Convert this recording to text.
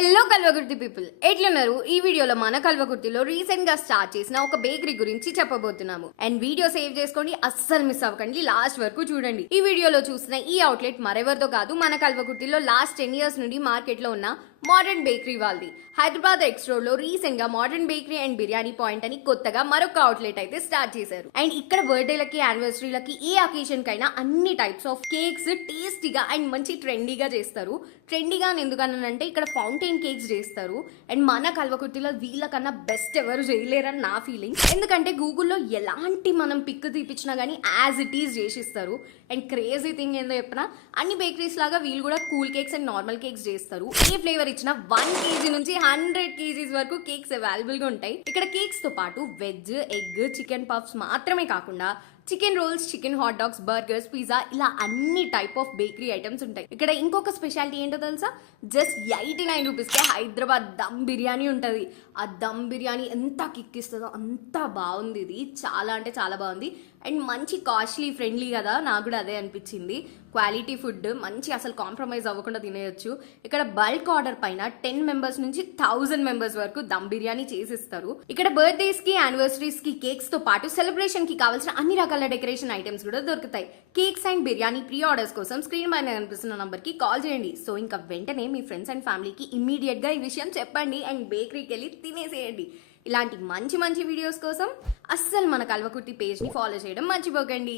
Hello Kalwakurthy people, ఎట్లున్నారు? ఈ వీడియోలో మన కల్వకుర్తిలో రీసెంట్ గా స్టార్ట్ చేసిన ఒక బేకరీ గురించి చెప్పబోతున్నాము. అండ్ వీడియో సేవ్ చేసుకోండి, అస్సలు మిస్ అవ్వకండి, లాస్ట్ వరకు చూడండి. ఈ వీడియోలో చూసిన ఈ అవుట్లెట్ మరెవరితో కాదు, మన కల్వకుర్తిలో లాస్ట్ 10 years నుండి మార్కెట్ లో ఉన్న మోడర్న్ బేకరీ వాళ్ళది. హైదరాబాద్ ఎక్స్ రోడ్ లో రీసెంట్ గా modern bakery and biryani point అని కొత్తగా మరొక అవుట్లెట్ అయితే స్టార్ట్ చేశారు. అండ్ ఇక్కడ బర్త్డేలకి, యానివర్సరీలకి, ఏ అకేషన్ కైనా అన్ని టైప్స్ ఆఫ్ కేక్స్ టేస్టీగా అండ్ మంచి ట్రెండీగా చేస్తారు. ట్రెండీగా ఎందుకనంటే ఇక్కడ ఫౌంటైన్ కేక్స్ చేస్తారు. అండ్ మన కల్వకుర్తిలో వీళ్ళకన్నా బెస్ట్ ఎవరు చేయలేరని నా ఫీలింగ్. ఎందుకంటే గూగుల్లో ఎలాంటి మనం పిక్ తీపించినా కానీ యాజ్ ఇట్ ఈస్ చేసిస్తారు. అండ్ క్రేజీ థింగ్ ఏందో చెప్పినా, అన్ని బేకరీస్ లాగా వీళ్ళు కూడా cool cakes and normal cakes చేస్తారు. ఏ ఫ్లేవర్ ఇచ్చిన 1 kg నుంచి 100 kgs వరకు కేక్స్ అవైలబుల్ గా ఉంటాయి. ఇక్కడ కేక్స్ తో పాటు వెజ్, ఎగ్, చికెన్ పఫ్స్ మాత్రమే కాకుండా chicken roles, chicken hot dogs, burgers, pizza ఇలా అన్ని టైప్ ఆఫ్ బేకరీ ఐటమ్స్ ఉంటాయి. ఇక్కడ ఇంకొక స్పెషాలిటీ ఏంటో తెలుసా? జస్ట్ 89 రూపీస్కే హైదరాబాద్ దమ్ బిర్యానీ ఉంటుంది. ఆ దమ్ బిర్యానీ ఎంత కిక్కిస్తుందో అంత బాగుంది. ఇది చాలా అంటే చాలా బాగుంది. అండ్ మంచి కాస్ట్లీ ఫ్రెండ్లీ కదా, నాకు కూడా అదే అనిపించింది. క్వాలిటీ ఫుడ్ మంచి, అసలు కాంప్రమైజ్ అవ్వకుండా తినేయచ్చు. ఇక్కడ బల్క్ ఆర్డర్ పైన 10 members నుంచి 1000 members వరకు దమ్ బిర్యానీ చేసిస్తారు. ఇక్కడ బర్త్డేస్ కి, యానివర్సరీస్ కి కేక్స్ తో పాటు సెలబ్రేషన్ కి కావాల్సిన అన్ని రకాల డెకరేషన్ ఐటమ్స్ కూడా దొరుకుతాయి. Cakes and biryani pre orders కోసం స్క్రీన్ పైన కనిపిస్తున్న నంబర్ కి కాల్ చేయండి. సో ఇంకా వెంటనే మీ ఫ్రెండ్స్ అండ్ ఫ్యామిలీకి ఇమ్మీడియట్ గా ఈ విషయం చెప్పండి అండ్ బేకరీకి వెళ్ళి తినేసేయండి. ఇలాంటి మంచి మంచి వీడియోస్ కోసం అస్సలు మన కల్వకుర్తి పేజ్ ని ఫాలో చేయడం మర్చిపోకండి.